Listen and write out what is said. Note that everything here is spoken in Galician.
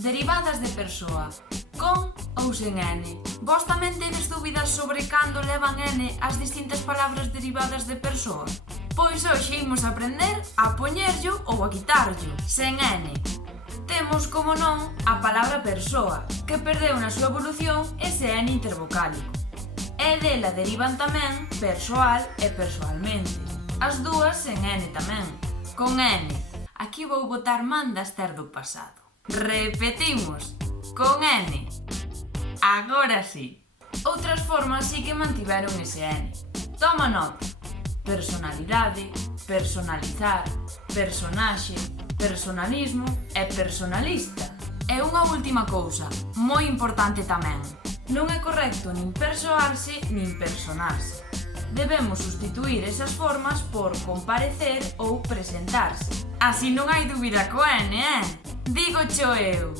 Derivadas de persoa, con ou sen N. Vos tamén tedes dúbidas sobre cando levan N as distintas palabras derivadas de persoa? Pois hoxe imos aprender a poñerllo ou a quitarllo, sen N. Temos, como non, a palabra persoa, que perdeu na súa evolución ese N intervocálico. E dela derivan tamén persoal e persoalmente. As dúas sen N tamén, con N. Aquí vou botar man da Ester do pasado. Repetimos, con N. Agora sí. Outras formas sí que mantiveron ese N. Toma nota. Personalidade, personalizar, personaxe, personalismo e personalista. E unha última cousa, moi importante tamén. Non é correcto nin persoarse nin personarse. Debemos sustituir esas formas por comparecer ou presentarse. Así non hai dúbida co N, Digo cho eu.